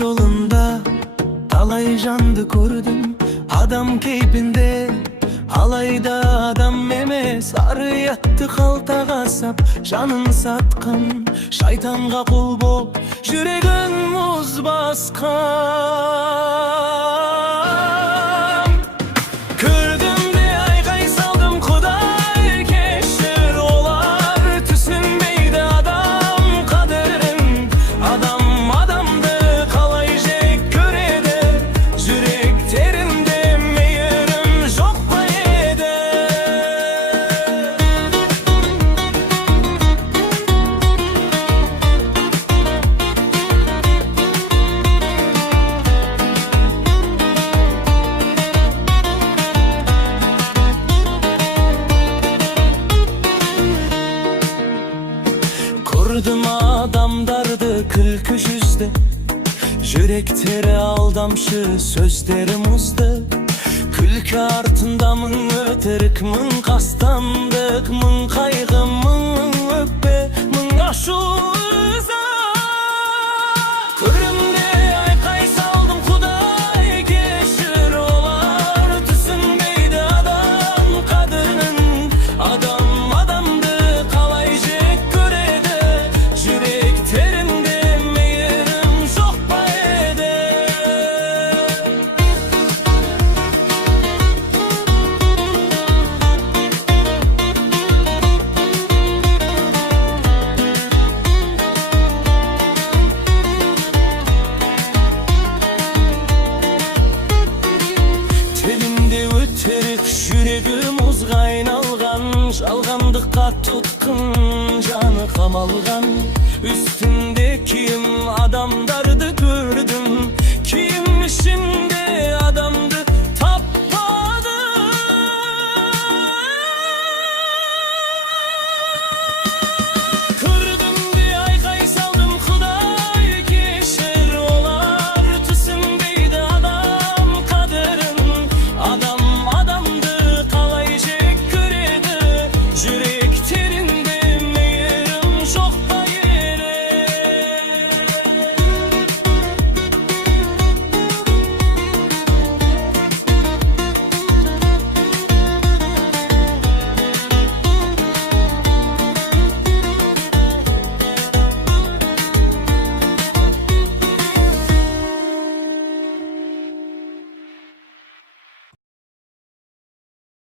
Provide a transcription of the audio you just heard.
jolunda talay jandı ko'rdim. Adam keypinde alayda adam emes. Arı yattı kaltaga sap janın satkan. Şaytanga kul bolup жүрегін muz baskan. Gördüm de aykay saldım, Kuday keşir olar. Түсінбейді адам қадірін. Adam adamды қалай жек көреді. Жүректерінде мейірім жоқ па еді? Gördüm adamdарды күлкі жүзді, жүректері алдамшы, сөздері мұзды. Күлкі артында мың өтірік, мың қастандық, мың қайғы, мың өкпе, мың ашу ыза. Көрімде айқай салдым, Құдай кешір олар. Түсінбейді адам қадірін. Адам адамды қалай жек көреді. Жүректерінде мейірім жоқ па еді? Телімде өтерек, жүрегім мұзға айналған. Жалғандыққа тұтқын, жаны қамалған. Үстінде киім адамдарды көрді.